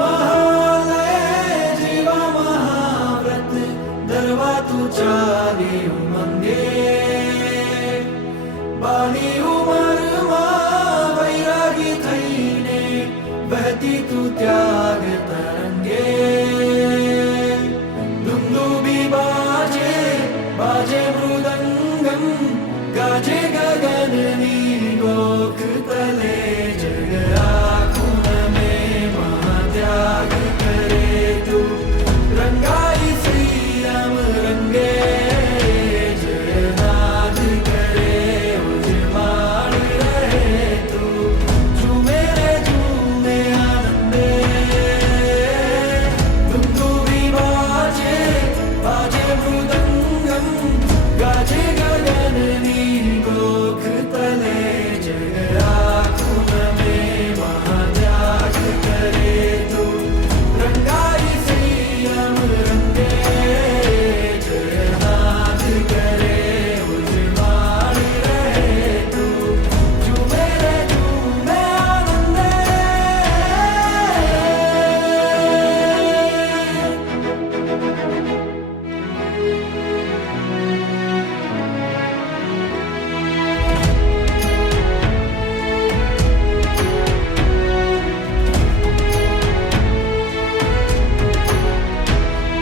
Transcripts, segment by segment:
महालय जीवा महाव्रत दरवा तू चारी उमंगे बानी उमરમાં વૈરાગી થઈને બહેતી તું ત્યાગ તરંગે દુંદુભી બાજે બાજે મૃદંગમ ગાજે ગગનની ગોખ તલે જગ આખું में महात्याग करे तू रंगाई श्री राम रंगे जयनाथ करे उजमाड़ रहे तू झूमे रे झूमे आनंदे दुंदुभी बाजे बाजे मृदंगम गाजे गगननी गोख तले जग आँखों में महात्याग करे तू रंगाई श्री राम रंगे जयनाथ करे उजमाड़ रहे तू झूमे रे झूमे आनंदे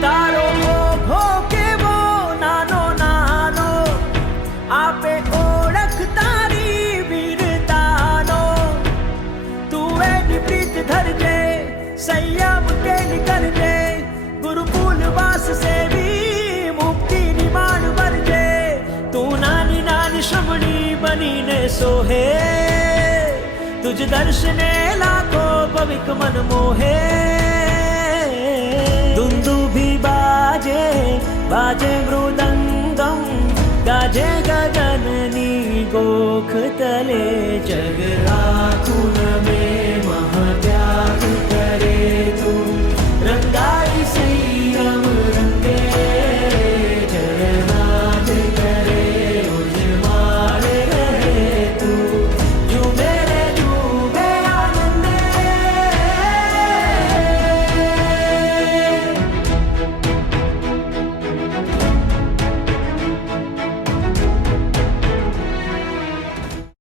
તારો ઓઘો કેવો નાનો નાનો આપે ઓળખ તારી વીરતાનો તું એની પ્રીત ધરજે સંયમ તેની કરજે ગુરુકુલ વાસ સેવી મુક્તિની માણ વરજે તું નાની નાની શ્રમણી બનીને સોહે તુજ દર્શને લાખો પવિક મન મોહે दुंदुभी बाजे बाजे मृदंगम गाजे गगननी गोख तले जग आँखों में महात्याग करे तू